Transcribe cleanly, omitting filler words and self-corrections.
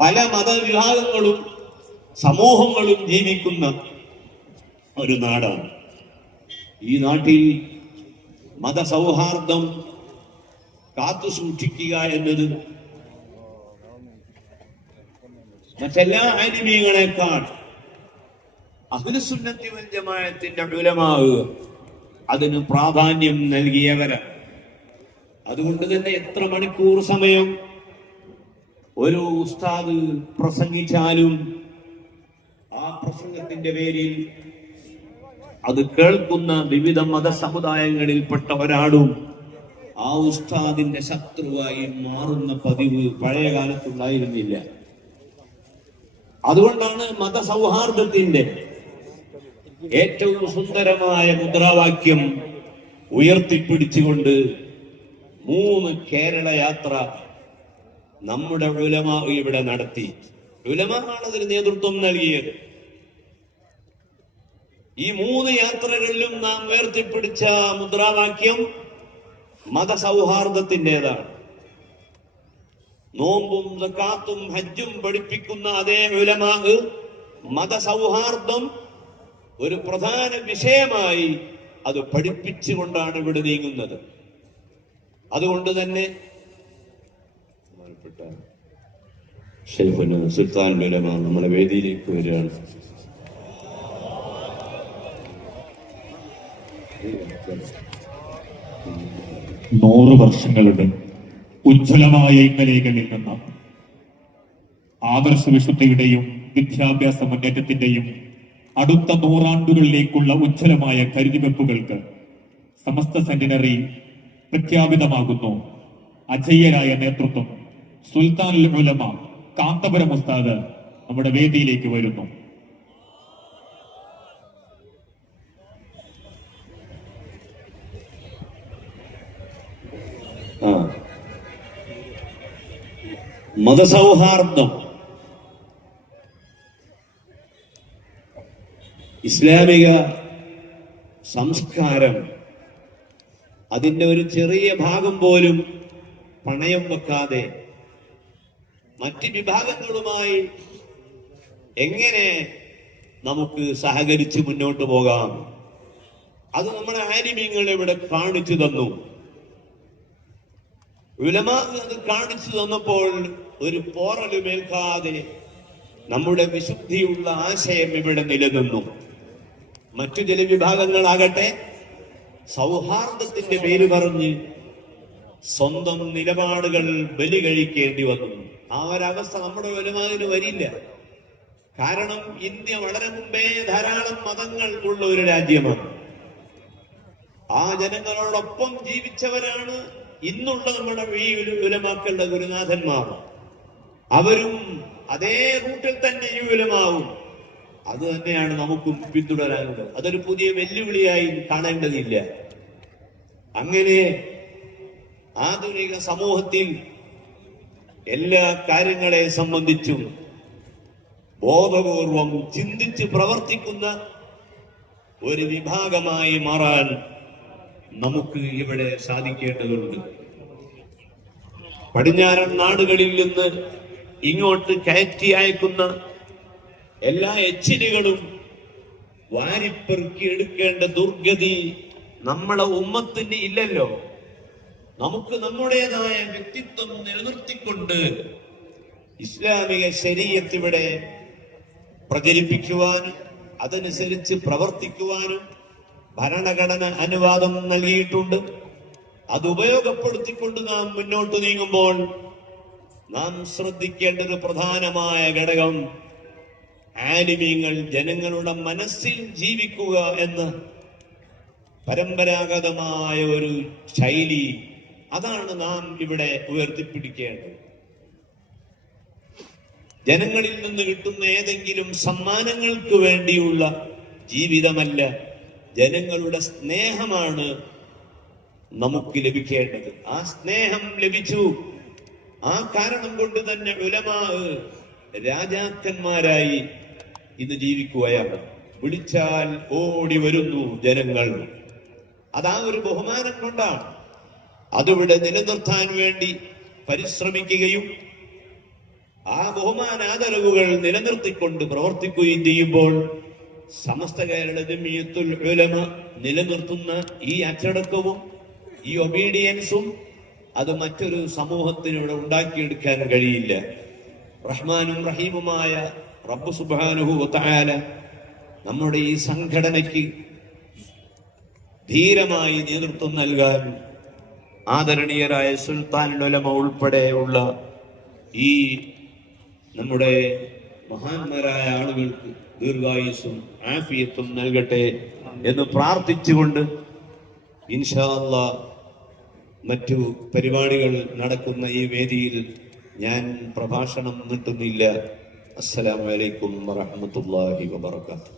പല മതവിഭാഗങ്ങളും സമൂഹങ്ങളും ജീവിക്കുന്ന ഒരു നാടാണ്. ഈ നാട്ടിൽ മതസൗഹാർദ്ദം കാത്തു സൂക്ഷിക്കുക എന്നത് മറ്റെല്ലാ ആലിമീങ്ങളെക്കാൾ അഹ്ലുസുന്നത്തി വൽ ജമാഅത്തിന്റെ ഉലമാ അതിന് പ്രാധാന്യം നൽകിയവരാണ്. അതുകൊണ്ട് തന്നെ എത്ര മണിക്കൂർ സമയം ഒരു ഉസ്താദ് പ്രസംഗിച്ചാലും ആ പ്രസംഗത്തിന്റെ പേരിൽ അത് കേൾക്കുന്ന വിവിധ മതസമുദായങ്ങളിൽപ്പെട്ട ഒരാളും ആ ഉസ്താദിന്റെ ശത്രുവായി മാറുന്ന പതിവ് പഴയ കാലത്തുണ്ടായിരുന്നില്ല. അതുകൊണ്ടാണ് മതസൗഹാർദ്ദത്തിന്റെ ഏറ്റവും സുന്ദരമായ മുദ്രാവാക്യം ഉയർത്തിപ്പിടിച്ചുകൊണ്ട് 3 കേരള യാത്ര നമ്മുടെ ഉലമാ ഇവിടെ നടത്തി. ഉലമാവാണ് അതിന് നേതൃത്വം നൽകിയത്. ഈ 3 യാത്രകളിലും നാം ഉയർത്തിപ്പിടിച്ച മുദ്രാവാക്യം മതസൗഹാർദ്ദത്തിൻ്റെതാണ്. നോമ്പും സക്കാത്തും ഹജ്ജും പഠിപ്പിക്കുന്ന അതേ ഉലമാ മതസൗഹാർദ്ദം ഒരു പ്രധാന വിഷയമായി അത് പഠിപ്പിച്ചുകൊണ്ടാണ് ഇവിടെ നീങ്ങുന്നത്. അതുകൊണ്ട് തന്നെ സുൽത്താൻ ഉലമാ നമ്മുടെ വേദിയിലേക്ക് വരികയാണ്. നൂറ് വർഷങ്ങളുടെ ഉജ്ജ്വലമായ ഇന്നലെകളിൽ നിന്ന് ആദർശ വിശുദ്ധിയുടെയും വിദ്യാഭ്യാസ മുന്നേറ്റത്തിന്റെയും അടുത്ത 100 ആണ്ടുകളിലേക്കുള്ള ഉജ്ജ്വലമായ കരുതിവെപ്പുകൾക്ക് സമസ്ത സെന്റിനറി പ്രഖ്യാപിതമാകുന്നു. അജയ്യരായ നേതൃത്വം സുൽത്താനുൽ ഉലമ കാന്തപുരം ഉസ്താദ് നമ്മുടെ വേദിയിലേക്ക് വരുന്നു. മതസൗഹാർദ്ദം ഇസ്ലാമിക സംസ്കാരം അതിൻ്റെ ഒരു ചെറിയ ഭാഗം പോലും പണയം വെക്കാതെ മറ്റ് വിഭാഗങ്ങളുമായി എങ്ങനെ നമുക്ക് സഹകരിച്ച് മുന്നോട്ട് പോകാം, അത് നമ്മുടെ ആലിമീങ്ങൾ ഇവിടെ കാണിച്ചു തന്നു. ഉലമാ അത് കാണിച്ചു തന്നപ്പോൾ ഒരു പോറലുമേൽക്കാതെ നമ്മുടെ വിശുദ്ധിയുള്ള ആശയം ഇവിടെ നിലനിന്നു. മറ്റു ചില വിഭാഗങ്ങളാകട്ടെ സൗഹാർദ്ദത്തിന്റെ പേര് പറഞ്ഞ് സ്വന്തം നിലപാടുകൾ ബലി കഴിക്കേണ്ടി വന്നു. ആ ഒരവസ്ഥ നമ്മുടെ ഉലമാവിന് വരില്ല. കാരണം ഇന്ത്യ വളരെ മുമ്പേ ധാരാളം മതങ്ങൾ ഉള്ള ഒരു രാജ്യമാണ്. ആ ജനങ്ങളോടൊപ്പം ജീവിച്ചവരാണ് ഇന്നുള്ള നമ്മുടെ ഈ ഉലമാക്കളുടെ ഗുരുനാഥന്മാർ. അവരും അതേ റൂട്ടിൽ തന്നെ ഈ ഉലമാവും. അത് തന്നെയാണ് നമുക്കും പിന്തുടരാനുള്ളത്. അതൊരു പുതിയ വെല്ലുവിളിയായി കാണേണ്ടതില്ല. അങ്ങനെ ആധുനിക സമൂഹത്തിൽ എല്ലാ കാര്യങ്ങളെ സംബന്ധിച്ചും ബോധപൂർവം ചിന്തിച്ച് പ്രവർത്തിക്കുന്ന ഒരു വിഭാഗമായി മാറാൻ നമുക്ക് ഇവിടെ സാധിക്കേണ്ടതുണ്ട്. പടിഞ്ഞാറൻ നാടുകളിൽ നിന്ന് ഇങ്ങോട്ട് കയറ്റി അയക്കുന്ന എല്ലാ എച്ചിലുകളും വാരിപ്പെറുക്കി എടുക്കേണ്ട ദുർഗതി നമ്മളെ ഉമ്മത്തിന് ഇല്ലല്ലോ. നമുക്ക് നമ്മുടേതായ വ്യക്തിത്വം നിലനിർത്തിക്കൊണ്ട് ഇസ്ലാമിക ശരീഅത്ത് ഇവിടെ പ്രചരിപ്പിക്കുവാനും അതനുസരിച്ച് പ്രവർത്തിക്കുവാനും ഭരണഘടന അനുവാദം നൽകിയിട്ടുണ്ട്. അത് ഉപയോഗപ്പെടുത്തിക്കൊണ്ട് നാം മുന്നോട്ട് നീങ്ങുമ്പോൾ നാം ശ്രദ്ധിക്കേണ്ട ഒരു പ്രധാനമായ ഘടകം ആലിമീങ്ങൾ ജനങ്ങളുടെ മനസ്സിൽ ജീവിക്കുക എന്ന പരമ്പരാഗതമായ ഒരു ശൈലി, അതാണ് നാം ഇവിടെ ഉയർത്തിപ്പിടിക്കേണ്ടത്. ജനങ്ങളിൽ നിന്ന് കിട്ടുന്ന ഏതെങ്കിലും സമ്മാനങ്ങൾക്ക് വേണ്ടിയുള്ള ജീവിതമല്ല, ജനങ്ങളുടെ സ്നേഹമാണ് നമുക്ക് ലഭിക്കേണ്ടത്. ആ സ്നേഹം ലഭിച്ചു. ആ കാരണം കൊണ്ട് തന്നെ ഉലമാ രാജാക്കന്മാരായി ഇന്ന് ജീവിക്കുകയാണ്. വിളിച്ചാൽ ഓടി വരുന്നു ജനങ്ങൾ. അതാ ഒരു ബഹുമാനം കൊണ്ടാണ്. അതിവിടെ നിലനിർത്താൻ വേണ്ടി പരിശ്രമിക്കുകയും ആ ബഹുമാനാദരവുകൾ നിലനിർത്തിക്കൊണ്ട് പ്രവർത്തിക്കുകയും ചെയ്യുമ്പോൾ സമസ്ത കേരള ജമിയത്തുൽ ഉലമ നിലനിർത്തുന്ന ഈ അച്ചടക്കവും ഈ ഒബീഡിയൻസും അത് മറ്റൊരു സമൂഹത്തിന് ഇവിടെ ഉണ്ടാക്കിയെടുക്കാൻ കഴിയില്ല. റഹ്മാനും റഹീമുമായ റബ്ബ് സുബ്ഹാനഹു വ തആല നമ്മുടെ ഈ സംഘടനയ്ക്ക് ധീരമായി നേതൃത്വം നൽകാൻ ആദരണീയരായ സുൽത്താനുൽ ഉലമ ഉൾപ്പെടെയുള്ള ഈ നമ്മുടെ മഹാന്മാരായ ആളുകൾക്ക് ദീർഘായുസ്സും ആഫിയത്തും നൽകട്ടെ എന്ന് പ്രാർത്ഥിച്ചുകൊണ്ട് ഇൻഷാ അല്ലാഹ് മറ്റു പരിപാടികൾ നടക്കുന്ന ഈ വേദിയിൽ ഞാൻ പ്രഭാഷണം നീട്ടുന്നില്ല. അസ്സലാമു അലൈക്കും വറഹ്മത്തുള്ളാഹി വബറകാതുഹു.